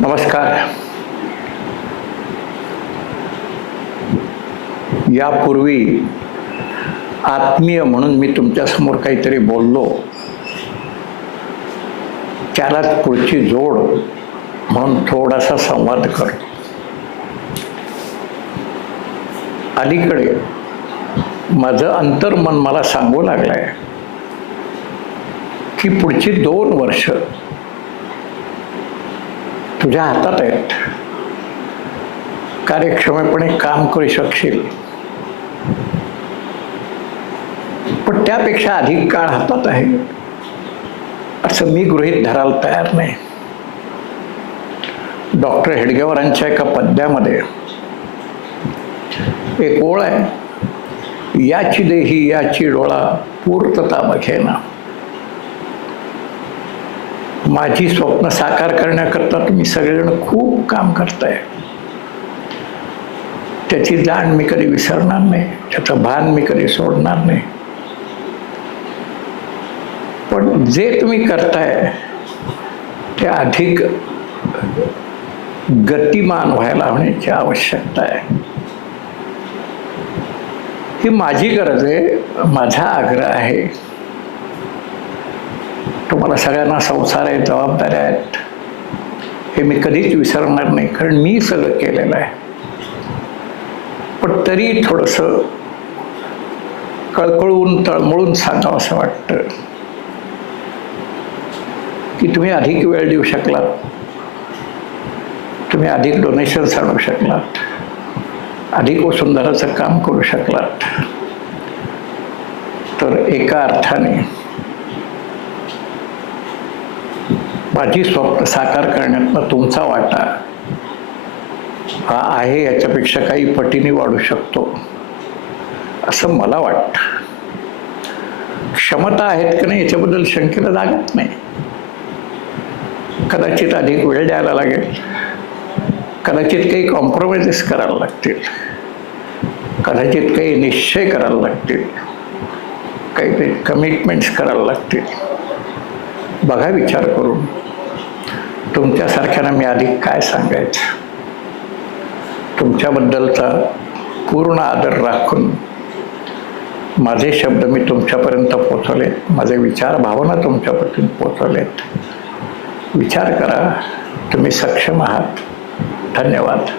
नमस्कार. यापूर्वी आत्मीय म्हणून मी तुमच्यासमोर काहीतरी बोललो, त्यालाच पुढची जोड म्हणून थोडासा संवाद करतो. अलीकडे माझं अंतर्मन मला सांगू लागलंय की पुढची 2 वर्ष तुझ्या हातात आहेत. कार्यक्षमपणे काम करू शकशील, पण त्यापेक्षा अधिक काळ हातात आहे असं मी गृहीत धरायला तयार नाही. डॉक्टर हेडगेवारांच्या एका पद्यामध्ये एक ओळ आहे, याची देही याची डोळा पूर्तता बघेना. माझी स्वप्न साकार करण्याकरता तुम्ही सगळेजण खूप काम करताय. त्याची जाण मी कधी विसरणार नाही, त्याचं भान मी कधी सोडणार नाही. पण जे तुम्ही करताय ते अधिक गतिमान व्हायला होण्याची आवश्यकता आहे. ही माझी गरज आहे, माझा आग्रह आहे. तुम्हाला सगळ्यांना संसार आहे, जबाबदाऱ्या आहेत, हे मी कधीच विसरणार नाही, कारण मी सगळं केलेलं आहे. पण तरी थोडंसं कळकळून तळमळून सांगावं असं वाटतं की तुम्ही अधिक वेळ देऊ शकलात, तुम्ही अधिक डोनेशन्स आणू शकलात, अधिक वसुंधराचं काम करू शकलात. तर एका अर्थाने माझी स्वप्न साकार करण्यात तुमचा वाटा हा आहे याच्यापेक्षा काही पटीने वाढू शकतो असं मला वाटतं. क्षमता आहेत की नाही याच्याबद्दल शंकेला जागत नाही. कदाचित अधिक वेळ द्यायला लागेल, कदाचित काही कॉम्प्रोमाइजेस करायला लागतील, कदाचित काही निश्चय करायला लागतील, काही कमिटमेंट्स करायला लागतील. बघा विचार करून तुमच्यासारख्यांना मी अधिक काय सांगायचं. तुमच्याबद्दलचा पूर्ण आदर राखून माझे शब्द मी तुमच्यापर्यंत पोचवलेत, माझे विचार भावना तुमच्यापर्यंत पोचवलेत. विचार करा, तुम्ही सक्षम आहात. धन्यवाद.